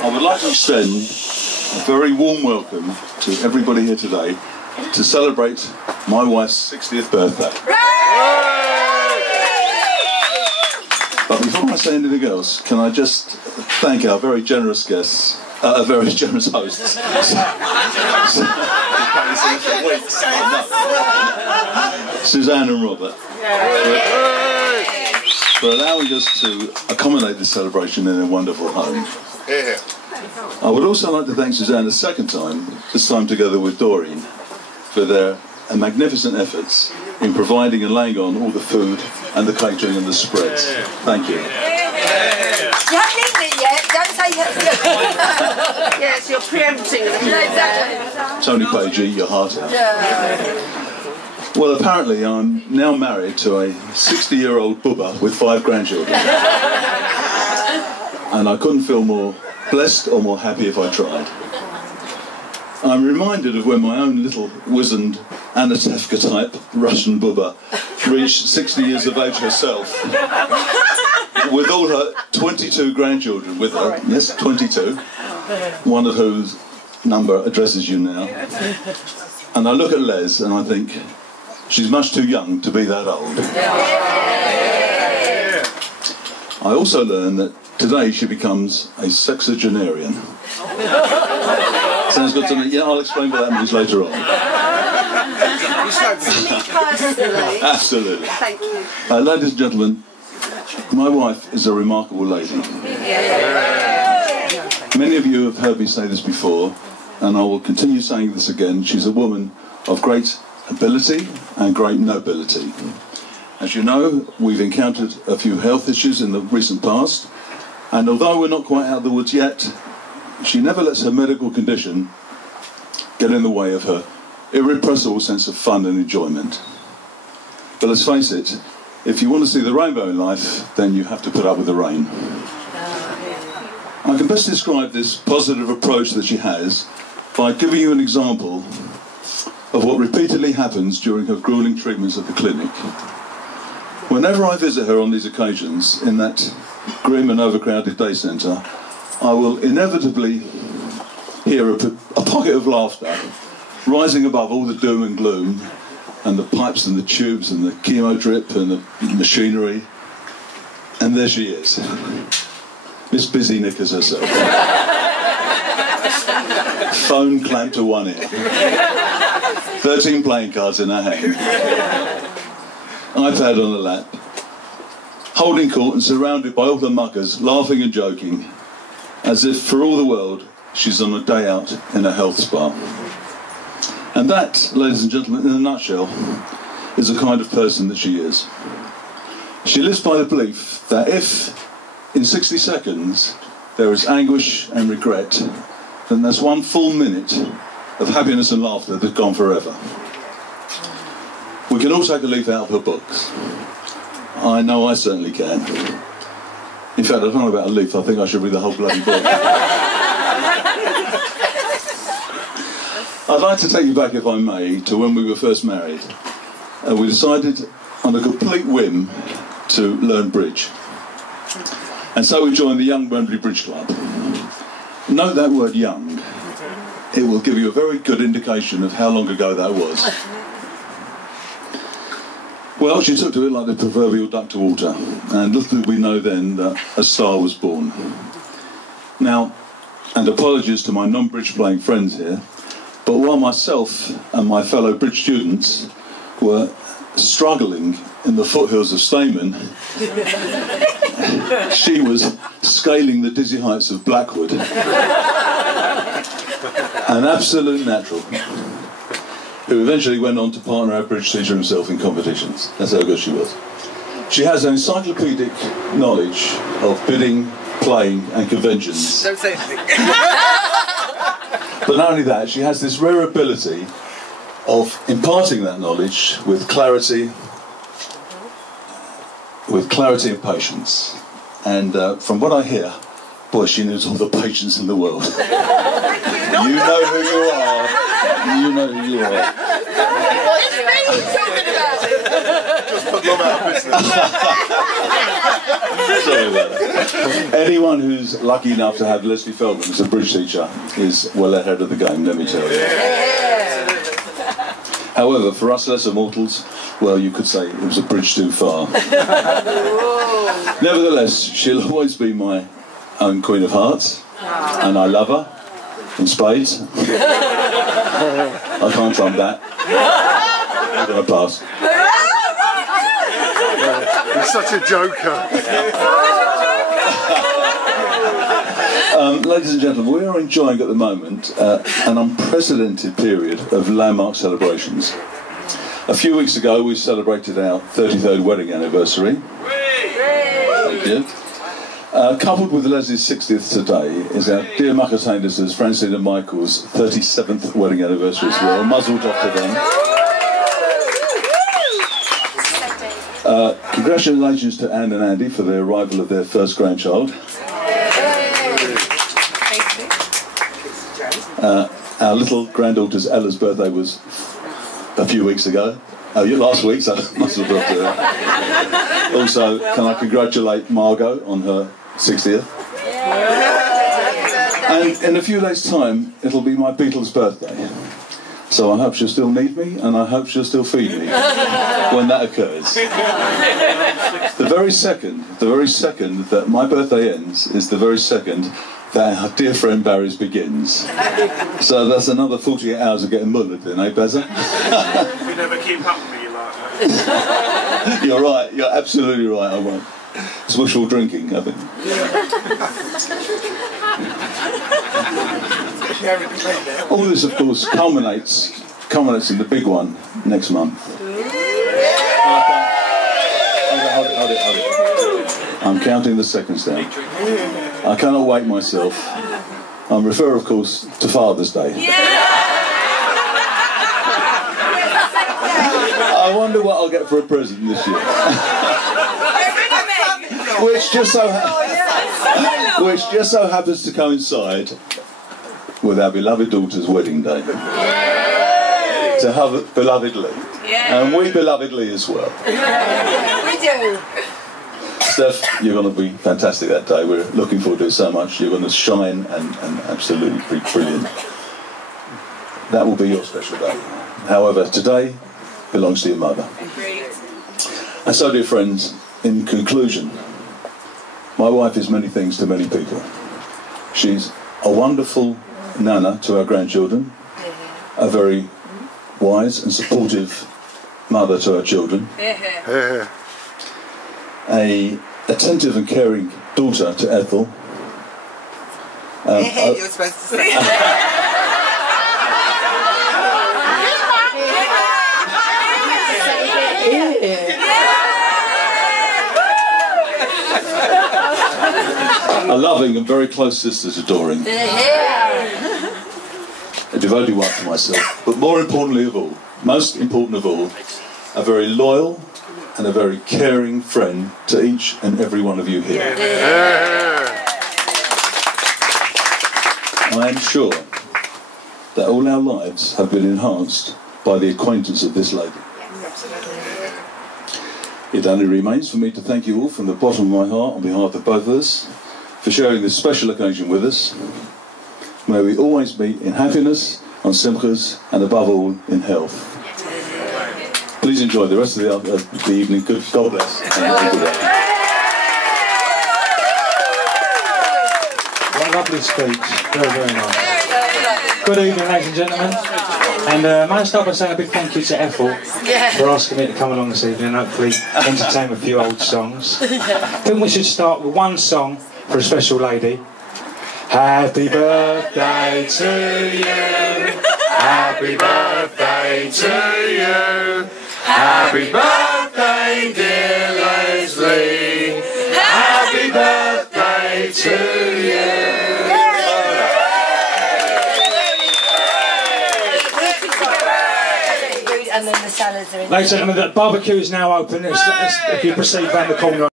I would like to extend a very warm welcome to everybody here today to celebrate my wife's 60th birthday. But before I say anything else, can I just thank our very generous guests, very generous hosts, Suzanne and Robert, for allowing us to accommodate this celebration in a wonderful home. I would also like to thank Suzanne a second time, this time together with Doreen, for their magnificent efforts in providing and laying on all the food and the catering and the spreads. Thank you. You haven't eaten it yet, don't say that. Yes, you're preempting. Exactly. Tony Page, eat your heart out. Well, apparently I'm now married to a 60-year-old bubba with 5 grandchildren. And I couldn't feel more blessed or more happy if I tried. I'm reminded of when my own little wizened Anatevka-type Russian bubba reached 60 years of age herself, with all her 22 grandchildren with her. Yes, 22. One of whose number addresses you now. And I look at Les and I think, she's much too young to be that old. I also learn that today she becomes a sexagenarian. Sounds good to me. Yeah, I'll explain what that means later on. Absolutely. Thank you. Ladies and gentlemen, my wife is a remarkable lady. Many of you have heard me say this before, and I will continue saying this again. She's a woman of great ability and great nobility. As you know, we've encountered a few health issues in the recent past, and although we're not quite out of the woods yet, she never lets her medical condition get in the way of her irrepressible sense of fun and enjoyment. But let's face it, if you want to see the rainbow in life, then you have to put up with the rain. I can best describe this positive approach that she has by giving you an example of what repeatedly happens during her grueling treatments at the clinic. Whenever I visit her on these occasions in that grim and overcrowded day centre, I will inevitably hear a pocket of laughter rising above all the doom and gloom and the pipes and the tubes and the chemo drip and the machinery. And there she is, Miss Busy Knickers herself. Phone clamped to one ear, 13 playing cards in her hand, iPad on her lap, holding court and surrounded by all the muckers, laughing and joking, as if for all the world she's on a day out in a health spa. And that, ladies and gentlemen, in a nutshell, is the kind of person that she is. She lives by the belief that if, in 60 seconds, there is anguish and regret, then that's 1 full minute of happiness and laughter that's gone forever. We can all take a leaf out of her books. I know I certainly can. In fact, I don't know about a leaf, I think I should read the whole bloody book. I'd like to take you back, if I may, to when we were first married. We decided on a complete whim to learn bridge. And so we joined the Young Wembley Bridge Club. Note that word young. It will give you a very good indication of how long ago that was. Well, she took to it like the proverbial duck to water, and little did we know then that a star was born. Now, and apologies to my non-bridge playing friends here, but while myself and my fellow bridge students were struggling in the foothills of Stayman, she was scaling the dizzy heights of Blackwood. An absolute natural, who eventually went on to partner our bridge teacher himself in competitions. That's how good she was. She has an encyclopedic knowledge of bidding, playing and conventions. Don't say anything. But not only that, she has this rare ability of imparting that knowledge with clarity and patience. And from what I hear, boy, she knows all the patience in the world. You know who you are. You know who you are. It's me talking about it. Just put Mum out of business. Sorry about that. Anyone who's lucky enough to have Leslie Feldman as a bridge teacher is well ahead of the game, let me tell you. However, for us lesser mortals, well, you could say it was a bridge too far. Nevertheless, she'll always be my own Queen of Hearts, and I love her in spades. I can't trump that. I'm going to pass. You're such a joker. Ladies and gentlemen, we are enjoying at the moment an unprecedented period of landmark celebrations. A few weeks ago we celebrated our 33rd wedding anniversary. Thank you. Coupled with Leslie's 60th today is our dear Macatainis' Francine and Michael's 37th wedding anniversary as well. Muzzle tov to them. Congratulations to Anne and Andy for the arrival of their first grandchild. Our little granddaughter's Ella's birthday was a few weeks ago. Last week, so muzzle tov to her. Also, can I congratulate Margot on her 60th? And in a few days' time, it'll be my Beatles' birthday. So I hope she'll still need me, and I hope she'll still feed me when that occurs. The very second that my birthday ends is the very second that our dear friend Barry's begins. So that's another 48 hours of getting mullered then, eh, Bezza? You never keep up with me like that. You're right, you're absolutely right, I won't. It's wishful drinking, I think. All this, of course, culminates in the big one next month. Hold it. I'm counting the seconds down. I cannot wait myself. I refer, of course, to Father's Day. I wonder what I'll get for a present this year. Which just so happens to coincide with our beloved daughter's wedding day. To have beloved Lee. And we beloved Lee as well. We do. Steph, you're going to be fantastic that day. We're looking forward to it so much. You're going to shine and absolutely be brilliant. That will be your special day. However, today belongs to your mother. And so, dear friends, in conclusion, my wife is many things to many people. She's a wonderful nana to our grandchildren, a very wise and supportive mother to our children, a attentive and caring daughter to Ethel. You're supposed to say A loving and very close sister to Doreen. A devoted wife to myself. But more importantly of all, most important of all, a very loyal and a very caring friend to each and every one of you here. I am sure that all our lives have been enhanced by the acquaintance of this lady. It only remains for me to thank you all from the bottom of my heart on behalf of both of us for sharing this special occasion with us. May we always meet in happiness, on simchas, and above all, in health. Please enjoy the rest of the evening. God bless. What a lovely speech. Very, very nice. Good evening, ladies and gentlemen. And may I start by saying a big thank you to Ethel for asking me to come along this evening and hopefully entertain a few old songs. I think we should start with one song for a special lady. Happy birthday to you. Happy birthday to you. Happy birthday, dear Leslie. Happy birthday to you. and then the salads are in. Ladies and gentlemen, the barbecue is now open. If you proceed round the corner.